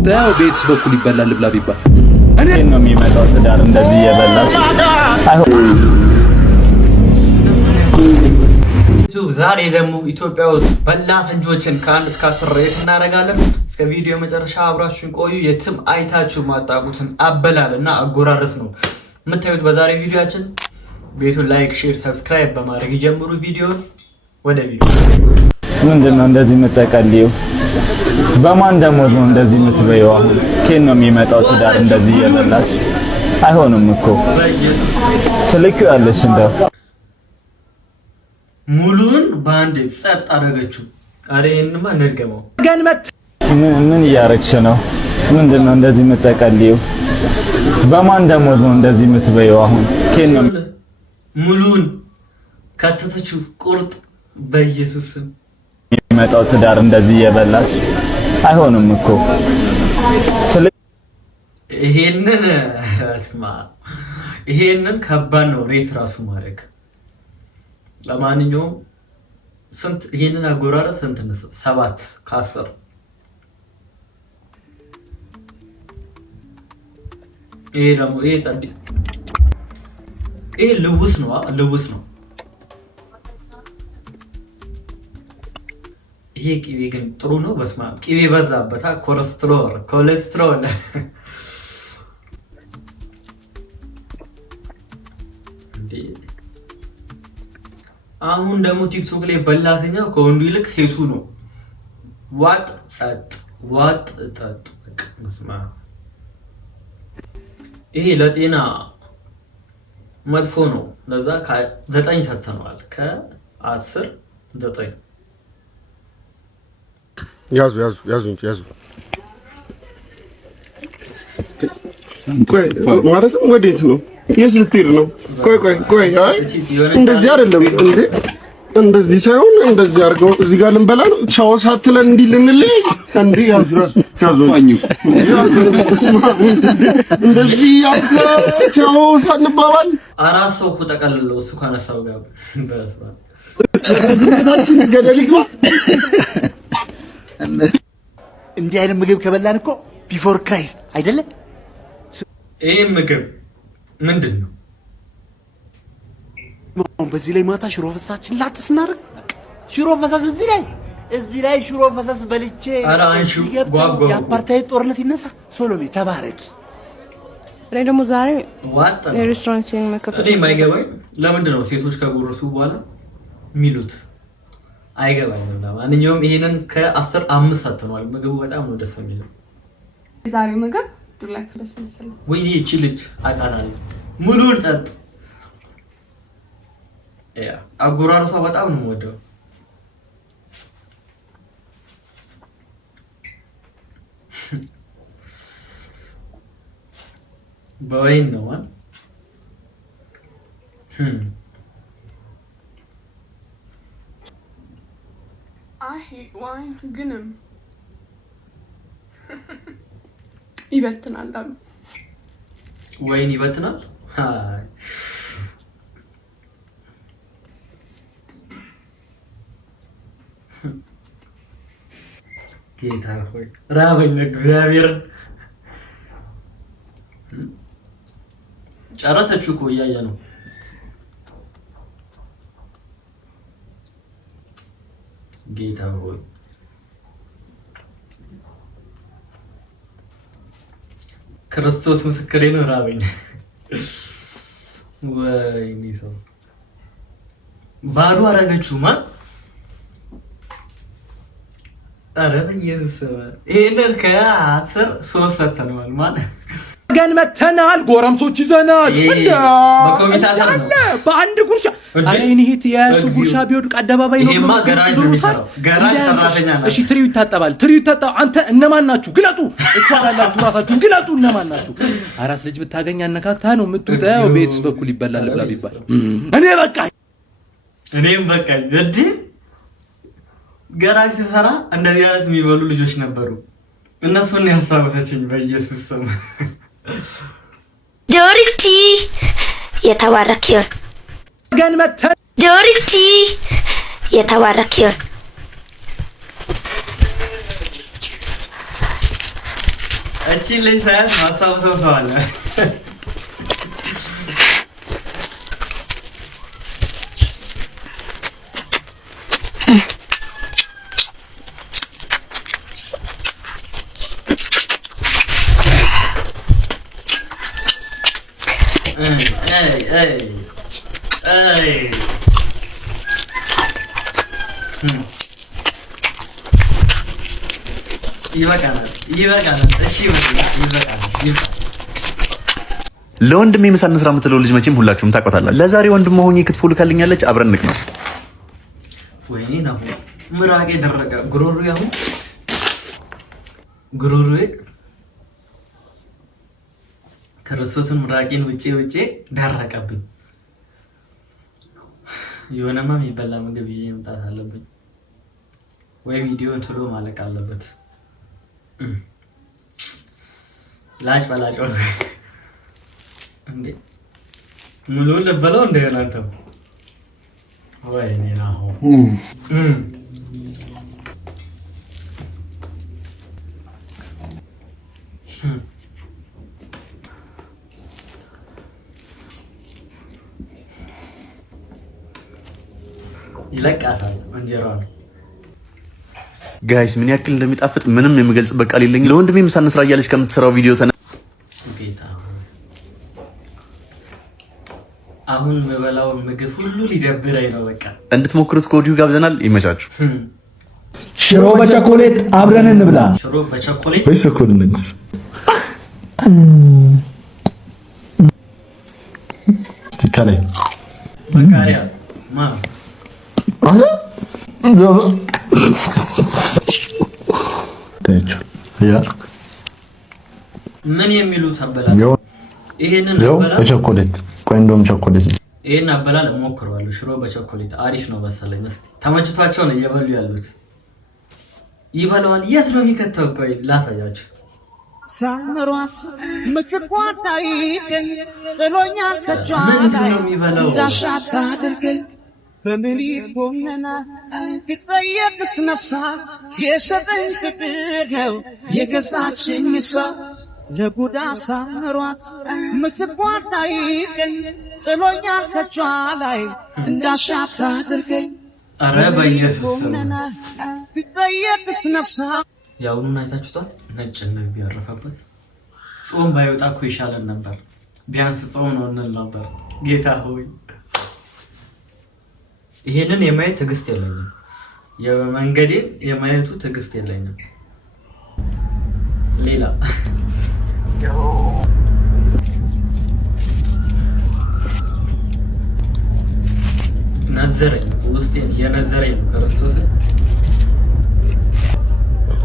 የምትውጠው ቤትስ በኩል ይበላል ብላ ቢባል እኔ ነው የሚመጣው ትዳር እንደዚህ የበላሽ ዛሬ ደግሞ ኢትዮጵያ ውስጥ በላተኞችን ከአንድ እስከ 10 ሬት እናደርጋለን። እስከ ቪዲዮ መጨረሻ አብራችሁን ቆዩ። የትም አይታችሁ ማጣቁትን አበላልና አጎራረስ ነው የምታዩት በዛሬ ቪዲዮአችን። ቤቱን ላይክ፣ ሼር፣ ሰብስክራይብ በማድረግ ይጀምሩ ቪዲዮን። ወደ ቪዲዮ ምንድነው እንደዚህ የምትጠቀልዩ? በማን ደሞዝ ነው እንደዚህ የምትበይው? አሁን ከየት ነው የሚመጣው ትዳር እንደዚህ የበላሽ? አይሆንም እኮ ትልኪዋለሽ እንደው ሙሉን ባንዴ ጸጥ አደረገችው። አሬ እንማ ነድገመው ምን እያረግሽ ነው? ምንድነው እንደዚህ የምትጠቀልዩ? በማን ደሞዝ ነው እንደዚህ የምትበይው? አሁን ከየት ነው ሙሉን ከተተችው ቁርጥ በኢየሱስ ስም የሚመጣው ትዳር እንደዚህ የበላሽ? አይሆንም እኮ ይሄንን ከባድ ነው ሬት ራሱ ማድረግ። ለማንኛውም ስንት ይሄንን አጎራረስ ስንት ነው? 7 ከ10 ይሄ ደግሞ ይሄ ጸዲ ይሄ ልውስ ነው። ይሄ ቂቤ ግን ጥሩ ነው። በስማ ቂቤ በዛበታ ኮሌስትሮል አሁን ደግሞ ቲክቶክ ላይ በላተኛው ከወንዱ ይልቅ ሴቱ ነው። ዋጥ ጸጥ መስማ ይሄ ለጤና መጥፎ ነው። ለዛ ከ9 ሰጥተነዋል። ከ10 9 ያዙ ቆይ ማለትም ወዴት ነው? የት ልትሄድ ነው? ቆይ አይ እንደዚህ አይደለም እንዴ! እንደዚህ ሳይሆን እንደዚህ አድርገው እዚህ ጋር ልንበላ ነው። ቻው ሳትለን እንዲህ ልንለይ እንዴ? ያዙ እንደዚህ ቻው ሳንባባል አራት ሰው እኮ ጠቀልለው እሱ ካነሳው ጋር በስማ ዝምታችን ገደል ይግባ። እንዲህ አይነት ምግብ ከበላን እኮ ቢፎር ክራይስት አይደለ? ይሄ ምግብ ምንድን ነው? በዚህ ላይ ማታ ሽሮ ፈሳችን ላጥስ እናደርግ። ሽሮ ፈሳስ እዚህ ላይ ሽሮ ፈሳስ በልቼ ኧረ አንሹ ጓጓ የአፓርታይድ ጦርነት ይነሳ። ሶሎሜ ተባረክ። እኔ ደግሞ ዛሬ ዋጥ የሬስቶራንት መከፈት እኔ የማይገባኝ ለምንድን ነው ሴቶች ከጎረሱ በኋላ የሚሉት አይገባኝም። ለማንኛውም ይሄንን ከ10 5 ሰጥተናል። ምግቡ በጣም ነው ደስ የሚለው። ዛሬው ምግብ ዱላክስ ደስ ይላል። ወይኔ እቺ ልጅ አቃናለሁ ሙሉን ጸጥ ያ አጎራረሷ በጣም ነው የምወደው። በወይን ነው ማለት ዋይን ግንም ይበትናል አሉ። ወይን ይበትናል? አይ ጌታ ሆይ ራበኝ እግዚአብሔር። ጨረሰችው እኮ እያየ ነው። ጌታ ሆይ ክርስቶስ ምስክሬ ነው። ራበኝ። ወይኔ ሰው ባዶ አረገችው ማን? አረ በኢየሱስ ይሄንን ከ10 3 ሰጥተናል። ማን ገን መተናል። ጎረምሶች ይዘናል። በኮሚታተር ነው በአንድ ጉርሻ አይኔ ሂት ያሹ ጉርሻ ቢወድቅ አደባባይ ነው። ይሄማ ገራጅ ነው የሚሰራው። ገራጅ ሰራተኛ ናቸው። እሺ ትሪው ይታጠባል። አንተ እነማን ናችሁ? ግለጡ። እሷ አላላችሁ ራሳችሁን ግለጡ። እነማን ናችሁ? አራስ ልጅ ብታገኝ አነካክታ ነው የምትውጠው ቤትስ በኩል ይበላል ብላ ቢባል እኔም በቃ እንዴ ገራጅ ሲሰራ እንደዚህ አይነት የሚበሉ ልጆች ነበሩ። እነሱን ያስታወሰችኝ በኢየሱስ ስም። ዶሪቲ የተባረክ ይሁን። ዶሪቲ የተባረክ ይሁን። እቺ ልጅ ሳያት ማስታወሰው ሰው አለ። ይበቃናል። እሺ ይበቃናል። ለወንድሜ ምሳ እንስራ የምትለው ልጅ መቼም ሁላችሁም ታውቃታላችሁ። ለዛሬ ወንድም ሆኜ ክትፎ ልካልኛለች። አብረን እንቅመስ። ወይኔ ነው ምራቄ ደረቀ። ጉሮሮዬ ክርስቶስን ምራቄን ውጪ ደረቀብኝ። የሆነማ የሚበላ ምግብ ይዤ መምጣት አለብኝ ወይ ቪዲዮን ቶሎ ማለቅ አለበት። ላጭ በላጭ እንዴ ሙሉውን ልበለው እንደ እናንተም ወይኔ ነው ይለቃታል እንጀራውን። ጋይስ ምን ያክል እንደሚጣፍጥ ምንም የምገልጽበት ቃል የለኝም። ለወንድሜ ምሳ እንስራ እያለች ከምትሰራው ቪዲዮ አሁን የምበላው ምግብ ሁሉ ሊደብረኝ ነው። በቃ እንድትሞክሩት ከወዲሁ ጋብዘናል። ይመቻችሁ። ሽሮ በቸኮሌት አብረን እንብላ። ሽሮ በቸኮሌት ወይስ እኮ እንንገስ? ከላይ በቃሪያ ምን የሚሉት አበላል? ይሄንን በቸኮሌት ቆይ እንደውም ቸኮሌት ይሄን አበላል እሞክረዋለሁ። ሽሮ በቸኮሌት አሪፍ ነው መሰለኝ። እስቲ ተመችቷቸው ነው እየበሉ ያሉት። ይበላዋል። የት ነው የሚከተው? ቆይ ላሳያችሁ። ሳምሯት ምትቋጣይ ጥሎኛል ከጇ ላይ ዳሻታ አድርገኝ በምን ይኮነና ቢጠየቅስ ነፍሳ የሰጠኝ ፍቅር ነው የገዛችኝ ሰው ለጉዳ ሳምሯት ምትቋጣይ ጥሎኛል ከጇ ላይ እንዳሻታ አድርገኝ ኧረ በኢየሱስ ቢጠየቅስ ነፍሳ ያውኑን አይታችሁታል። ነጭ እንደዚህ ያረፈበት ጾም ባይወጣ እኮ ይሻለን ነበር። ቢያንስ ጾም ነው እንል ነበር። ጌታ ሆይ ይሄንን የማየት ትዕግስት የለኝም። የመንገዴ የማየቱ ትዕግስት የለኝም። ሌላ ነዘረኝ፣ ውስጤን የነዘረኝ ነው ክርስቶስ።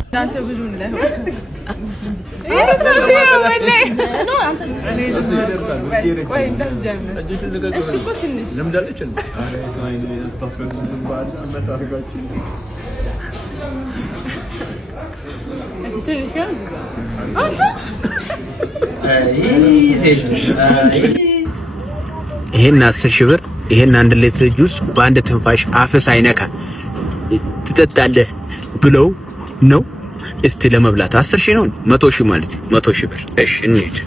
እናንተ ብዙ ይሄን 10 ሺህ ብር ይሄን 1 ሊትር ጁስ በአንድ ትንፋሽ አፍስ አይነካ ትጠጣለህ ብለው ነው። እስቲ ለመብላት 10 ሺህ ነው 100 ሺህ ማለት 100 ሺህ ብር። እሺ እንሂድ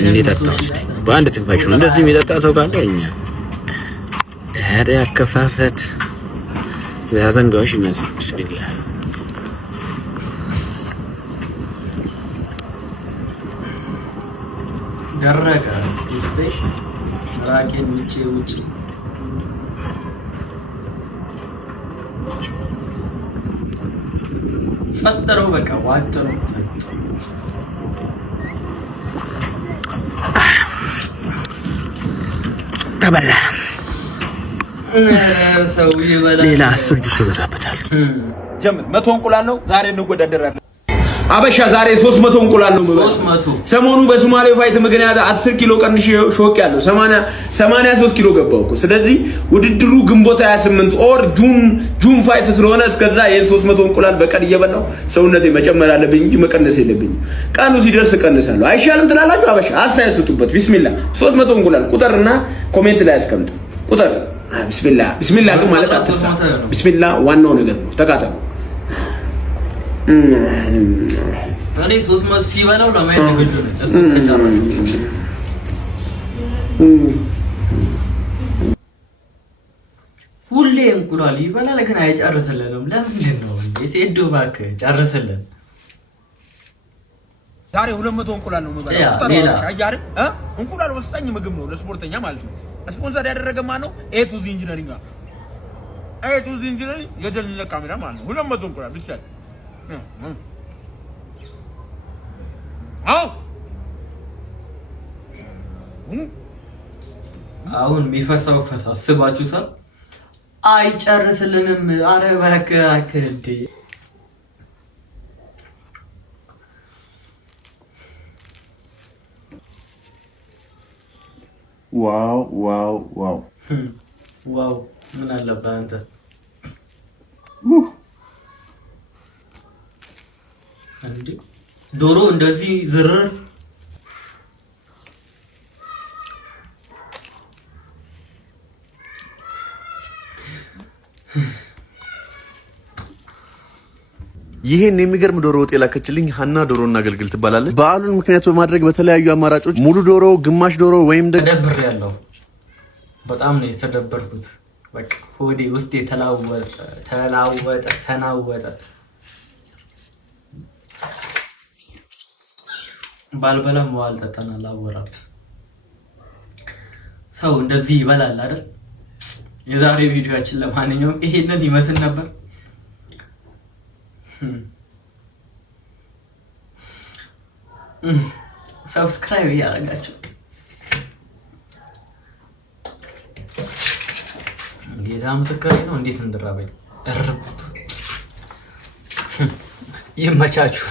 እንጠጣው እስቲ በአንድ ትንፋሽ ነው። እንደዚህ የሚጠጣ ሰው ካለ እኛ ኧረ ያከፋፈት ያዘንጋዎች ይመስል ቢስሚላህ ደረቀ እስቲ ራቄን ውጪ ፈጠረው በቃ ዋጠሩ ተበላ። ሰው ይበላል። ሌላ 10 ጁስ ይበዛበታል። ጀምር 100 እንቁላል ነው ዛሬ እንወዳደራለን። አበሻ ዛሬ 300 እንቁላል ነው ማለት 300። ሰሞኑ በሶማሌ ፋይት ምክንያት 10 ኪሎ ቀንሽ ሾክ ያለው 83 ኪሎ ገባው እኮ። ስለዚህ ውድድሩ ግንቦት 28 ኦር ጁን 5 ስለሆነ እስከዛ የ300 እንቁላል በቀን እየበላው ሰውነቴ መጨመር አለብኝ እንጂ መቀነስ የለብኝም። ቀኑ ሲደርስ ቀንሳለሁ። አይሻልም ትላላችሁ? አበሻ አስተያየት ስጡበት። ቢስሚላህ 300 እንቁላል ቁጥርና ኮሜንት ላይ አስቀምጡ። ቁጥር ቢስሚላህ ግን ማለት አትርሳ። ቢስሚላህ ዋናው ነገር ነው። ተቃጠሉ። እኔ 300 ሲበላው ለማየት ዝግጁ ነኝ። እሱ ተጨረሰ። ሁሌ እንቁላል ይበላል ግን አይጨርስልንም። ለምንድን ነው እንዴት? ሄዶ እባክህ ጨርስልን። ዛሬ 200 እንቁላል ነው የምበላው። አያር እንቁላል ወሳኝ ምግብ ነው ለስፖርተኛ ማለት ነው። ስፖንሰር ያደረገ ማን ነው? ኤቱዝ ኢንጂነሪንግ ኤቱዝ ኢንጂነሪንግ የደልነ ካሜራ ማለት ነው። 200 እንቁላል ብቻ አሁን የሚፈሳው ፈሳ አስባችሁታል? አይጨርስልንም። ኧረ እባክህ እንዴ! ዋው ዋው ዋው ዋው! ምን አለበት አንተ እንዴ! ዶሮ እንደዚህ ዝርር ይሄን የሚገርም ዶሮ ወጥ የላከችልኝ ሀና ዶሮና አገልግል ትባላለች። በዓሉን ምክንያት በማድረግ በተለያዩ አማራጮች ሙሉ ዶሮ፣ ግማሽ ዶሮ ወይም ተደብር ያለው በጣም ነው የተደበርኩት። በቃ ሆዴ ውስጥ ተናወጠ። ባልበላም ዋል ተጠናል አወራል። ሰው እንደዚህ ይበላል አይደል? የዛሬ ቪዲዮአችን ለማንኛውም ይሄንን ይመስል ነበር። ሰብስክራይብ ያደርጋችሁ ጌታ ምስክሬ ነው። እንዴት እንድራበኝ ይመቻችሁ።